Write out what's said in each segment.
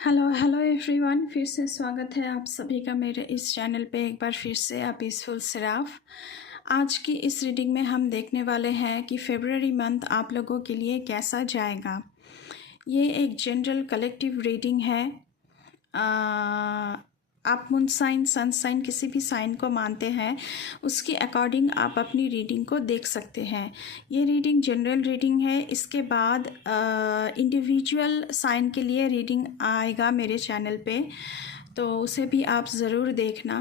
Hello hello everyone, फिर से स्वागत है आप सभी का मेरे इस चैनल पे एक बार फिर से। आप पीसफुल सिराफ। आज की इस रीडिंग में हम देखने वाले हैं कि फेब्रुअरी मंथ आप लोगों के लिए कैसा जाएगा। ये एक जनरल कलेक्टिव रीडिंग है। आप मून साइन, सन साइन, किसी भी साइन को मानते हैं उसके अकॉर्डिंग आप अपनी रीडिंग को देख सकते हैं। ये रीडिंग जनरल रीडिंग है। इसके बाद इंडिविजुअल साइन के लिए रीडिंग आएगा मेरे चैनल पे, तो उसे भी आप ज़रूर देखना।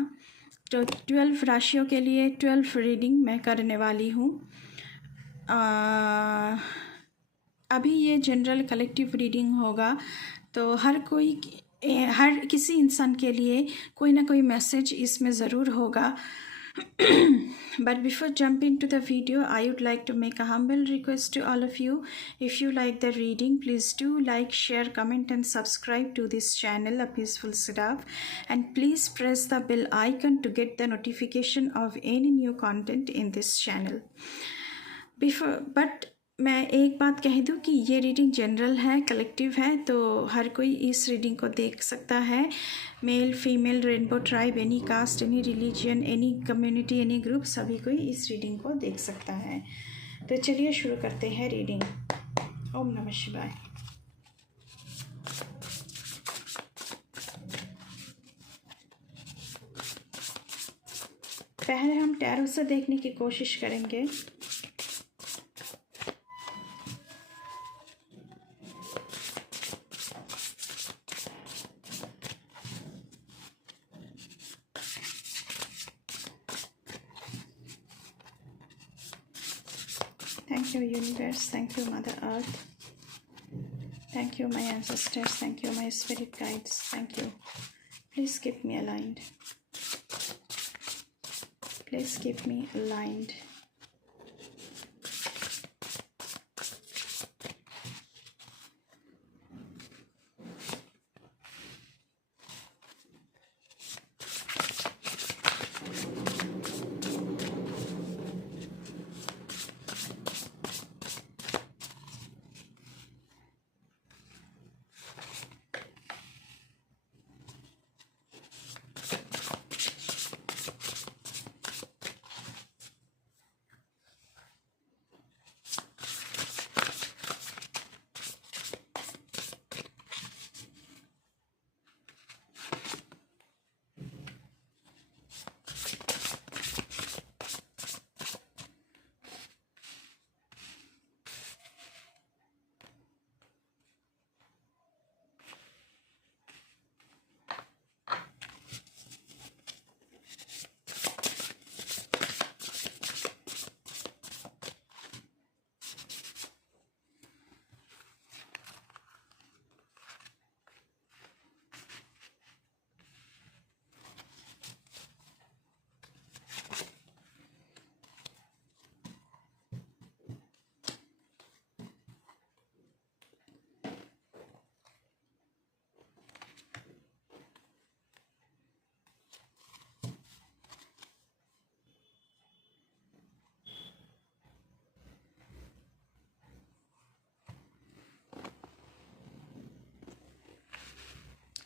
तो 12 राशियों के लिए 12 रीडिंग मैं करने वाली हूँ। अभी ये जनरल कलेक्टिव रीडिंग होगा, तो हर किसी इंसान के लिए कोई ना कोई मैसेज इसमें ज़रूर होगा। But before jumping to the video, I would like to make a humble request to all of you. If you like the reading, please do like, share, comment and subscribe to this channel, A Peaceful Siraf. And please press the bell icon to get the notification of any new content in this channel. But मैं एक बात कह दूं कि ये reading general है, collective है, तो हर कोई इस रीडिंग को देख सकता है। Male, female, rainbow tribe, any caste, any religion, any community, any group, सभी कोई इस रीडिंग को देख सकता है। तो चलिए शुरू करते हैं रीडिंग। ओम नमः शिवाय। पहले हम टैरो से देखने की कोशिश करेंगे। Thank you, universe. Thank you, Mother Earth. Thank you, my ancestors. Thank you, my spirit guides. Thank you. Please keep me aligned. Please keep me aligned.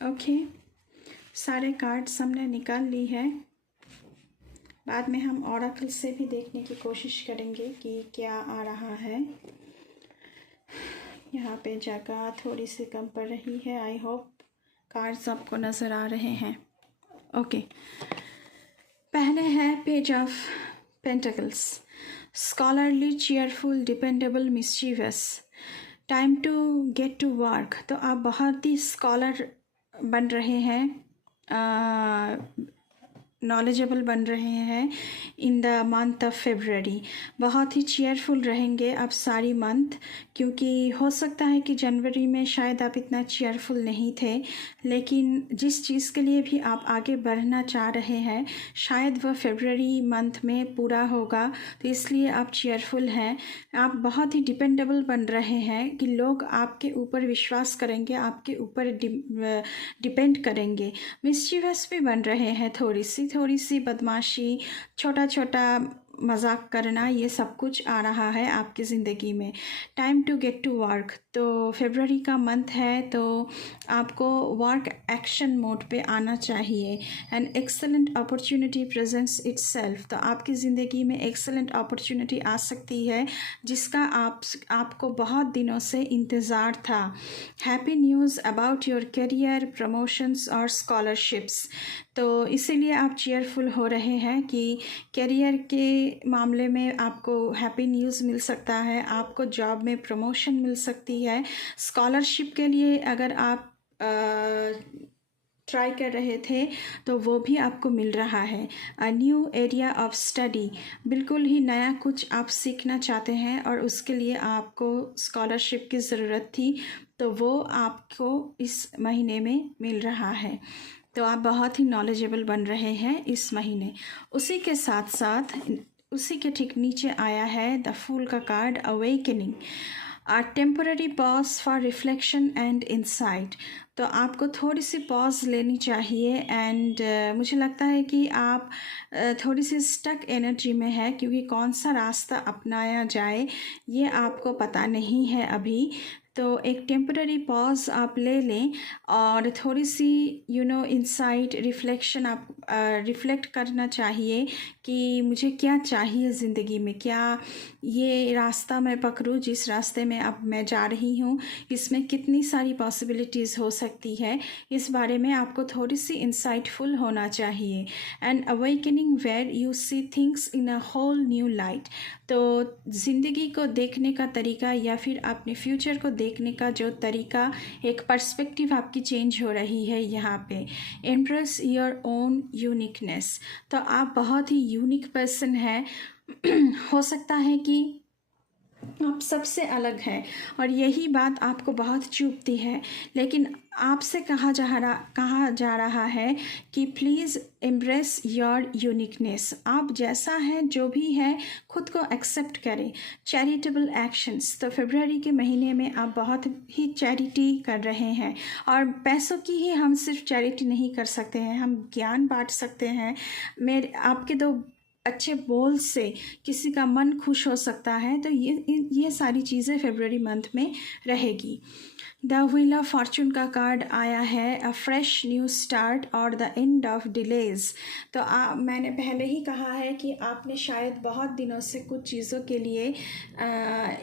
Okay, सारे कार्ड्स हमने निकाल ली है। बाद में हम ऑरेकल से भी देखने की कोशिश करेंगे कि क्या आ रहा है। यहाँ पे जगह थोड़ी सी कम पड़ रही है। आई होप कार्ड्स आपको नज़र आ रहे हैं। ओके, पहले है page of pentacles. Scholarly, cheerful, dependable, mischievous, time to get to work. तो आप बहुत ही स्कॉलर बन रहे हैं, नॉलेजेबल बन रहे हैं in the month of February. बहुत ही चीयरफुल रहेंगे आप सारी मंथ, क्योंकि हो सकता है कि जनवरी में शायद आप इतना चीयरफुल नहीं थे, लेकिन जिस चीज़ के लिए भी आप आगे बढ़ना चाह रहे हैं शायद वह फेब्रुअरी मंथ में पूरा होगा, तो इसलिए आप चीयरफुल हैं। आप बहुत ही डिपेंडेबल बन रहे हैं कि लोग आपके ऊपर विश्वास करेंगे, आपके ऊपर डिपेंड करेंगे। मिस्चीवस भी बन रहे हैं, थोड़ी सी बदमाशी, छोटा छोटा मजाक करना, ये सब कुछ आ रहा है आपकी ज़िंदगी में। Time to get to work, तो फरवरी का मंथ है तो आपको वर्क एक्शन मोड पे आना चाहिए। An excellent opportunity presents itself, तो आपकी ज़िंदगी में एक्सेलेंट अपॉर्चुनिटी आ सकती है जिसका आपको बहुत दिनों से इंतज़ार था। Happy news about your career, promotions और स्कॉलरशिप्स, तो इसीलिए आप चीयरफुल हो रहे हैं कि करियर के मामले में आपको हैप्पी न्यूज़ मिल सकता है, आपको जॉब में प्रमोशन मिल सकती है। स्कॉलरशिप के लिए अगर आप ट्राई कर रहे थे तो वो भी आपको मिल रहा है। A new area of study, बिल्कुल ही नया कुछ आप सीखना चाहते हैं और उसके लिए आपको स्कॉलरशिप की ज़रूरत थी, तो वो आपको इस महीने में मिल रहा है। तो आप बहुत ही नॉलेजेबल बन रहे हैं इस महीने। उसी के साथ साथ उसी के ठीक नीचे आया है द फूल का card, awakening, a temporary pause for reflection and insight, तो आपको थोड़ी सी पॉज लेनी चाहिए। एंड मुझे लगता है कि आप थोड़ी सी स्टक एनर्जी में है, क्योंकि कौन सा रास्ता अपनाया जाए ये आपको पता नहीं है अभी। तो एक टेम्पररी पॉज आप ले लें और थोड़ी सी इंसाइट रिफ्लेक्शन आप रिफ्लेक्ट करना चाहिए कि मुझे क्या चाहिए ज़िंदगी में, क्या ये रास्ता मैं पकड़ूँ जिस रास्ते में अब मैं जा रही हूँ, इसमें कितनी सारी पॉसिबिलिटीज़ हो सकती है, इस बारे में आपको थोड़ी सी इंसाइटफुल होना चाहिए। And awakening where you see things in a whole new light, तो ज़िंदगी को देखने का तरीका या फिर अपने फ्यूचर को देखने का जो तरीका, एक पर्सपेक्टिव आपकी चेंज हो रही है यहाँ पे। एम्ब्रेस योर ओन यूनिकनेस, तो आप बहुत ही यूनिक पर्सन हैं। हो सकता है कि आप सबसे अलग हैं और यही बात आपको बहुत चुभती है, लेकिन आपसे कहा जा रहा है कि प्लीज़ एम्ब्रेस योर यूनिकनेस। आप जैसा है, जो भी है, खुद को एक्सेप्ट करें। चैरिटेबल एक्शंस, तो फरवरी के महीने में आप बहुत ही चैरिटी कर रहे हैं, और पैसों की ही हम सिर्फ चैरिटी नहीं कर सकते हैं, हम ज्ञान बांट सकते हैं। आपके दो अच्छे बोल से किसी का मन खुश हो सकता है, तो ये सारी चीज़ें फरवरी मंथ में रहेगी। द व्हील ऑफ फॉर्चून का कार्ड आया है, अ फ्रेश न्यू स्टार्ट और द एंड ऑफ डिलेज, तो मैंने पहले ही कहा है कि आपने शायद बहुत दिनों से कुछ चीज़ों के लिए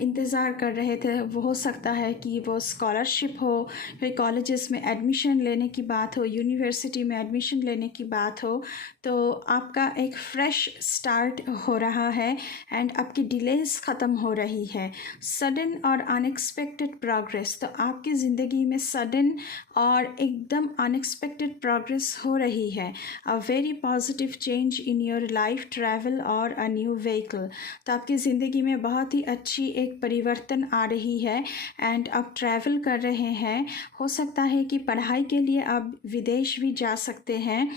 इंतज़ार कर रहे थे। वो हो सकता है कि वो स्कॉलरशिप हो, कोई कॉलेजेस में एडमिशन लेने की बात हो, यूनिवर्सिटी में एडमिशन लेने की बात हो, तो आपका एक फ्रेश स्टार्ट हो रहा है एंड आपकी डिलेज ख़त्म हो रही है। सडन और अनएक्सपेक्टेड प्रोग्रेस, तो आपकी ज़िंदगी में सडन और एकदम अनएक्सपेक्टेड प्रोग्रेस हो रही है। A very positive change in your life, travel और अ न्यू व्हीकल, तो आपकी ज़िंदगी में बहुत ही अच्छी एक परिवर्तन आ रही है एंड आप ट्रैवल कर रहे हैं। हो सकता है कि पढ़ाई के लिए आप विदेश भी जा सकते हैं,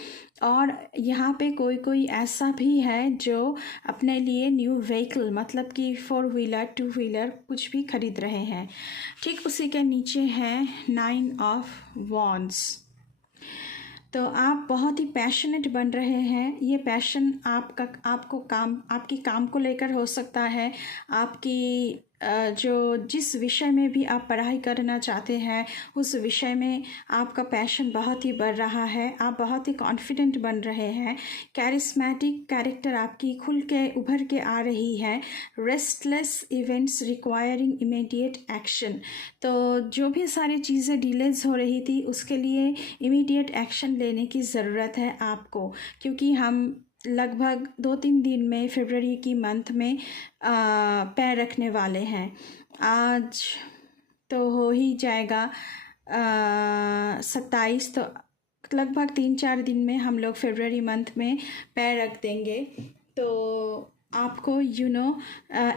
और यहाँ पे कोई ऐसा भी है जो अपने लिए न्यू व्हीकल, मतलब कि 4 व्हीलर 2 व्हीलर कुछ भी खरीद रहे हैं। ठीक उसी के नीचे है 9 ऑफ वॉन्ड्स, तो आप बहुत ही पैशनेट बन रहे हैं। ये पैशन आपकी काम को लेकर हो सकता है, आपकी जो जिस विषय में भी आप पढ़ाई करना चाहते हैं उस विषय में आपका पैशन बहुत ही बढ़ रहा है, आप बहुत ही कॉन्फिडेंट बन रहे हैं। कैरिस्मेटिक कैरेक्टर आपकी खुल के उभर के आ रही है। Restless events requiring immediate action, तो जो भी सारी चीज़ें डिलेज हो रही थी उसके लिए इमीडिएट एक्शन लेने की ज़रूरत है आपको, क्योंकि हम लगभग 2-3 दिन में फरवरी की मंथ में पैर रखने वाले हैं। आज तो हो ही जाएगा 27, तो लगभग 3-4 दिन में हम लोग फरवरी मंथ में पैर रख देंगे। तो आपको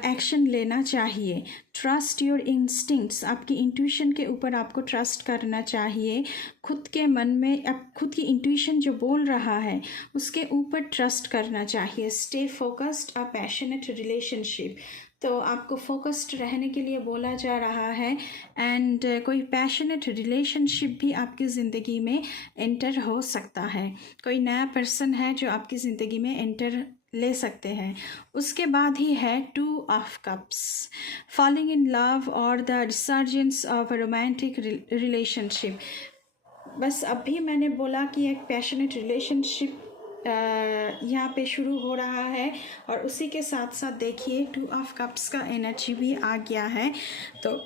एक्शन लेना चाहिए। ट्रस्ट योर इंस्टिंक्ट्स, आपकी इंट्यूशन के ऊपर आपको ट्रस्ट करना चाहिए। खुद के मन में खुद की इंट्यूशन जो बोल रहा है उसके ऊपर ट्रस्ट करना चाहिए। Stay focused, a passionate relationship, तो आपको फोकस्ड रहने के लिए बोला जा रहा है एंड कोई पैशनेट रिलेशनशिप भी आपकी ज़िंदगी में एंटर हो सकता है। कोई नया पर्सन है जो आपकी ज़िंदगी में एंटर ले सकते हैं। उसके बाद ही है 2 of cups, falling in love और the resurgence of a romantic relationship. बस अभी मैंने बोला कि एक पैशनेट रिलेशनशिप यहाँ पे शुरू हो रहा है, और उसी के साथ साथ देखिए 2 ऑफ कप्स का एनर्जी भी आ गया है। तो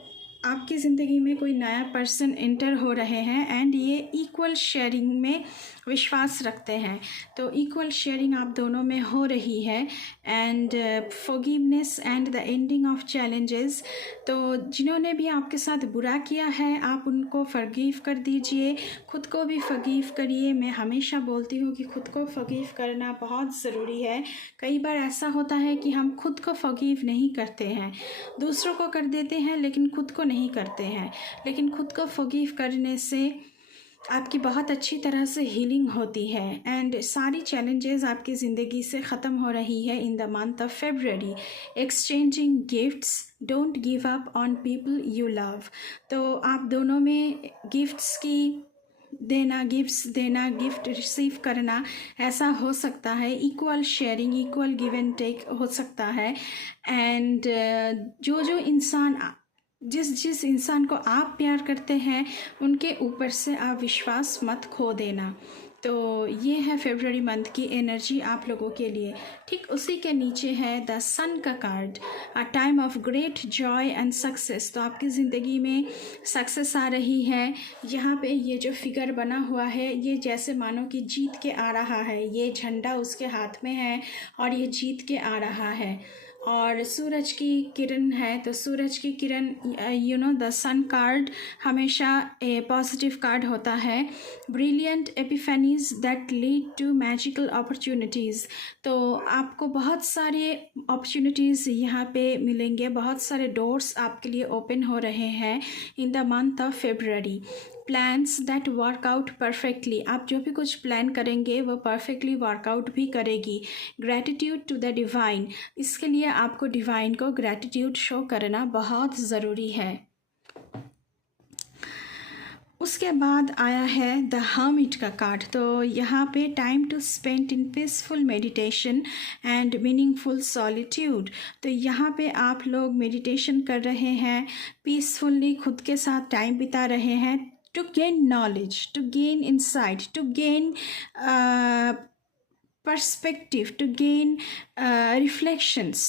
आपकी ज़िंदगी में कोई नया पर्सन एंटर हो रहे हैं, एंड ये इक्वल शेयरिंग में विश्वास रखते हैं। तो इक्वल शेयरिंग आप दोनों में हो रही है, and forgiveness and the ending of challenges. तो जिन्होंने भी आपके साथ बुरा किया है, आप उनको फॉरगिव कर दीजिए, खुद को भी फॉरगिव करिए। मैं हमेशा बोलती हूँ कि खुद को फॉरगिव करना बहुत ज़रूरी है। कई बार ऐसा होता है कि हम खुद को फॉरगिव नहीं करते हैं, दूसरों को कर देते हैं लेकिन खुद को नहीं करते हैं। लेकिन खुद को फॉरगिव करने से आपकी बहुत अच्छी तरह से हीलिंग होती है, एंड सारी चैलेंजेस आपकी ज़िंदगी से ख़त्म हो रही है in the month of February. Exchanging gifts, don't give up on people you love. तो आप दोनों में गिफ्ट्स की देना, गिफ्ट्स देना, गिफ्ट रिसीव करना, ऐसा हो सकता है। Equal sharing, equal give and take हो सकता है। एंड जो इंसान, जिस इंसान को आप प्यार करते हैं, उनके ऊपर से आप विश्वास मत खो देना। तो ये है फरवरी मंथ की एनर्जी आप लोगों के लिए। ठीक उसी के नीचे है द सन का card, a time of great Joy and success. तो आपकी ज़िंदगी में सक्सेस आ रही है। यहाँ पे ये जो फिगर बना हुआ है, ये जैसे मानो कि जीत के आ रहा है, ये झंडा उसके हाथ में है और ये जीत के आ रहा है। और सूरज की किरण है, तो सूरज की किरण, द सन कार्ड हमेशा ए पॉजिटिव कार्ड होता है। Brilliant epiphanies that lead to magical opportunities. तो आपको बहुत सारे अपॉर्चुनिटीज़ यहाँ पे मिलेंगे, बहुत सारे डोर्स आपके लिए ओपन हो रहे हैं in the month of February. Plans that workout perfectly, आप जो भी कुछ प्लान करेंगे वो परफेक्टली वर्कआउट भी करेगी। ग्रैटिट्यूड टू द डिवाइन, इसके लिए आपको डिवाइन को ग्रैटिट्यूड शो करना बहुत ज़रूरी है। उसके बाद आया है द हर्मिट का कार्ड। तो यहाँ पे time to spend in peaceful meditation and meaningful solitude. तो यहाँ पे आप लोग मेडिटेशन कर रहे हैं, पीसफुली खुद के साथ टाइम बिता रहे हैं, to gain knowledge, to gain insight, to gain perspective, to gain reflections।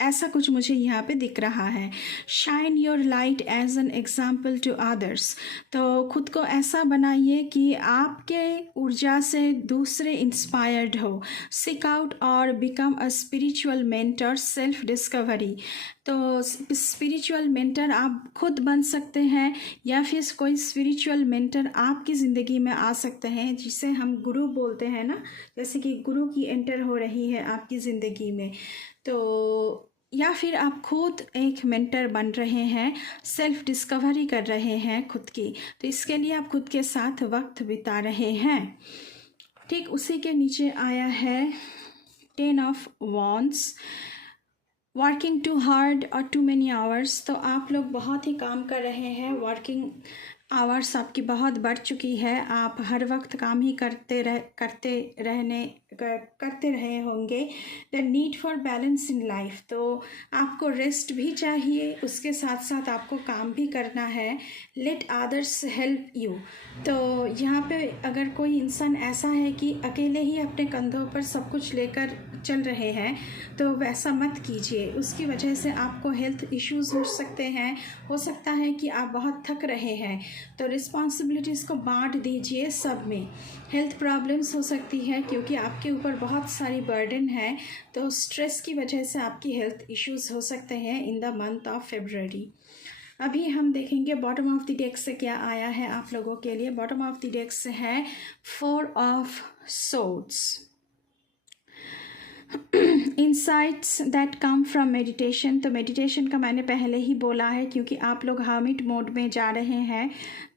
ऐसा कुछ मुझे यहाँ पे दिख रहा है। Shine your light as an example to others. तो खुद को ऐसा बनाइए कि आपके ऊर्जा से दूसरे इंस्पायर्ड हो। सीक आउट और become a spiritual mentor, self discovery. तो स्पिरिचुअल मेंटर आप खुद बन सकते हैं, या फिर कोई स्पिरिचुअल मेंटर आपकी ज़िंदगी में आ सकते हैं, जिसे हम गुरु बोलते हैं ना, जैसे कि गुरु की एंटर हो रही है आपकी ज़िंदगी में। तो या फिर आप खुद एक मेंटर बन रहे हैं, सेल्फ डिस्कवरी कर रहे हैं खुद की। तो इसके लिए आप खुद के साथ वक्त बिता रहे हैं। ठीक उसी के नीचे आया है 10 of wands, working too hard और टू मैनी आवर्स। तो आप लोग बहुत ही काम कर रहे हैं, वर्किंग आवर्स आपकी बहुत बढ़ चुकी है, आप हर वक्त काम ही करते रहे होंगे। The need for balance in life, तो आपको रेस्ट भी चाहिए, उसके साथ साथ आपको काम भी करना है। Let others help you. तो यहाँ पे अगर कोई इंसान ऐसा है कि अकेले ही अपने कंधों पर सब कुछ लेकर चल रहे हैं, तो वैसा मत कीजिए। उसकी वजह से आपको हेल्थ इश्यूज़ हो सकते हैं, हो सकता है कि आप बहुत थक रहे हैं। तो रिस्पॉन्सिबिलिटीज़ को बांट दीजिए सब में। हेल्थ प्रॉब्लम्स हो सकती है क्योंकि आपके ऊपर बहुत सारी बर्डन है, तो स्ट्रेस की वजह से आपकी हेल्थ इश्यूज़ हो सकते हैं in the month of February. अभी हम देखेंगे बॉटम ऑफ द डेक से क्या आया है आप लोगों के लिए। बॉटम ऑफ द डेक से है 4 of swords. Insights that come from meditation. तो मेडिटेशन का मैंने पहले ही बोला है, क्योंकि आप लोग हर्मिट मोड में जा रहे हैं,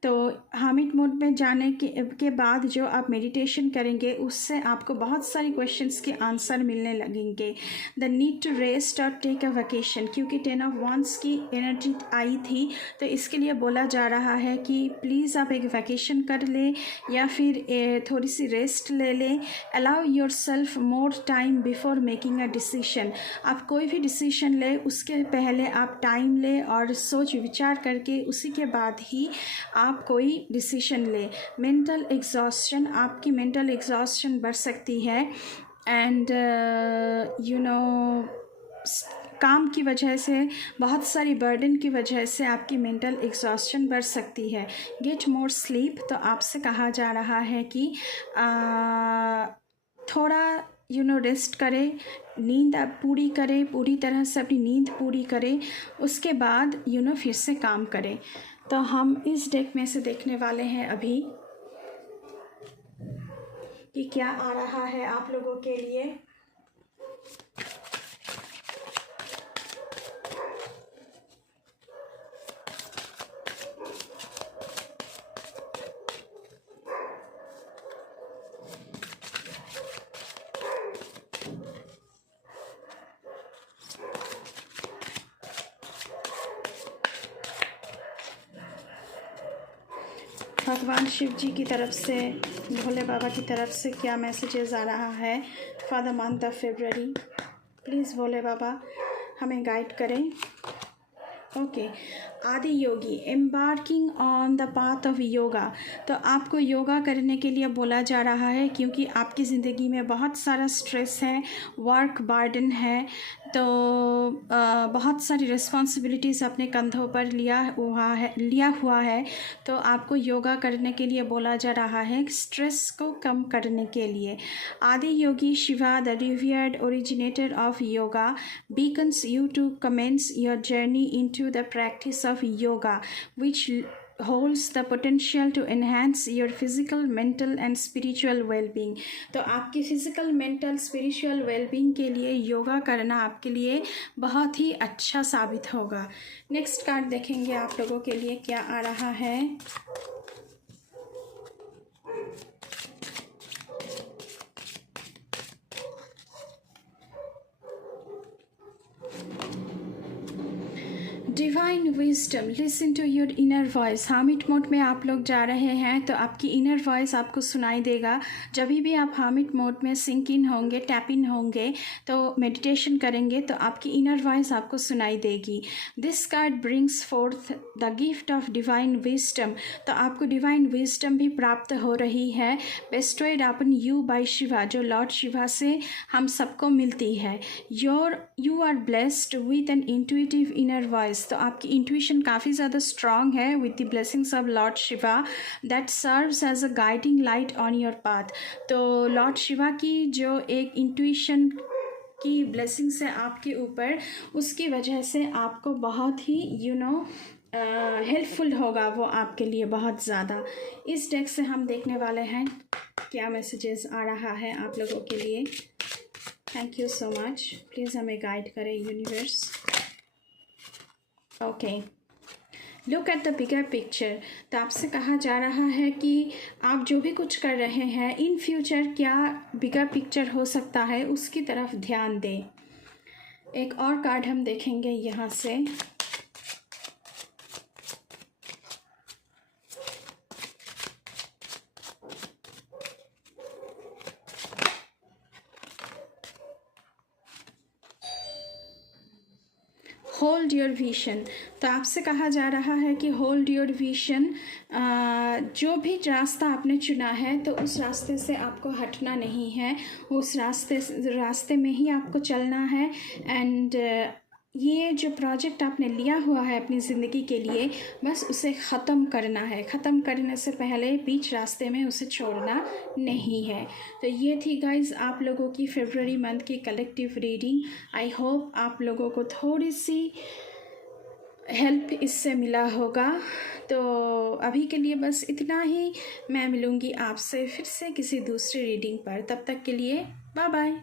तो हामिद मोड में जाने के बाद जो आप मेडिटेशन करेंगे उससे आपको बहुत सारी क्वेश्चंस के आंसर मिलने लगेंगे। द नीड टू रेस्ट और टेक अ वैकेशन, क्योंकि 10 ऑफ वांड्स की एनर्जी आई थी, तो इसके लिए बोला जा रहा है कि प्लीज़ आप एक वैकेशन कर लें या फिर थोड़ी सी रेस्ट ले लें। Allow your self more time before making a decision. आप कोई भी डिसीशन ले उसके पहले आप टाइम ले और सोच विचार करके उसी के बाद ही आप कोई डिसीशन ले। मेंटल एग्जॉस्शन, आपकी मेंटल एग्जॉस्शन बढ़ सकती है एंड काम की वजह से, बहुत सारी बर्डन की वजह से आपकी मेंटल एग्जॉस्शन बढ़ सकती है। गेट मोर स्लीप, तो आपसे कहा जा रहा है कि थोड़ा रेस्ट करें, नींद आप पूरी करें, पूरी तरह से अपनी नींद पूरी करें, उसके बाद फिर से काम करें। तो हम इस डेक में से देखने वाले हैं अभी कि क्या आ रहा है आप लोगों के लिए। भगवान शिव जी की तरफ से, भोले बाबा की तरफ से क्या मैसेजेस आ रहा है for the month of February. Please Bhole Baba हमें गाइड करें। Okay, Adi Yogi, embarking on the path of yoga. तो आपको योगा करने के लिए बोला जा रहा है, क्योंकि आपकी ज़िंदगी में बहुत सारा स्ट्रेस है, वर्क बर्डन है, तो बहुत सारी रिस्पॉन्सिबिलिटीज़ अपने कंधों पर लिया हुआ है। तो आपको योगा करने के लिए बोला जा रहा है, स्ट्रेस को कम करने के लिए। Adi Yogi Shiva, the revered originator of yoga, beckons you to commence your journey into the practice of yoga, which holds the potential to enhance your physical, mental and spiritual well-being। तो आपकी फिजिकल, मेंटल, स्पिरिचुअल वेलबींग के लिए योगा करना आपके लिए बहुत ही अच्छा साबित होगा। नेक्स्ट कार्ड देखेंगे आप लोगों के लिए क्या आ रहा है। Divine wisdom, listen to your inner voice. Hermit mode में आप लोग जा रहे हैं तो आपकी इनर वॉइस आपको सुनाई देगा। जब भी आप हामिद मोड में सिंक इन होंगे, टैप इन होंगे, तो मेडिटेशन करेंगे तो आपकी इनर वॉइस आपको सुनाई देगी। This card brings forth the gift of divine wisdom. तो आपको डिवाइन विजडम भी प्राप्त हो रही है, bestowed upon you by Shiva, जो लॉर्ड शिवा से हम सबको मिलती है। You are blessed with an intuitive inner voice. तो आपकी इंट्यूशन काफ़ी ज़्यादा स्ट्रांग है with the blessings of lord Shiva that serves as a guiding light on your path. तो लॉर्ड शिवा की जो एक इंट्यूशन की ब्लेसिंग्स है आपके ऊपर, उसकी वजह से आपको बहुत ही हेल्पफुल होगा वो आपके लिए बहुत ज़्यादा। इस डेक से हम देखने वाले हैं क्या मैसेजेस आ रहा है आप लोगों के लिए। Thank you so much. Please हमें गाइड करें universe. Okay, look at the bigger picture. तो आपसे कहा जा रहा है कि आप जो भी कुछ कर रहे हैं इन फ्यूचर क्या बिगर पिक्चर हो सकता है, उसकी तरफ ध्यान दें। एक और कार्ड हम देखेंगे यहाँ से। Hold your vision. तो आपसे कहा जा रहा है कि होल्ड योर विजन। जो भी रास्ता आपने चुना है तो उस रास्ते से आपको हटना नहीं है, उस रास्ते में ही आपको चलना है। एंड ये जो प्रोजेक्ट आपने लिया हुआ है अपनी ज़िंदगी के लिए, बस उसे ख़त्म करना है। ख़त्म करने से पहले बीच रास्ते में उसे छोड़ना नहीं है। तो ये थी गाइज़ आप लोगों की फरवरी मंथ की कलेक्टिव रीडिंग। आई होप आप लोगों को थोड़ी सी हेल्प इससे मिला होगा। तो अभी के लिए बस इतना ही। मैं मिलूँगी आपसे फिर से किसी दूसरी रीडिंग पर। तब तक के लिए बाय बाय।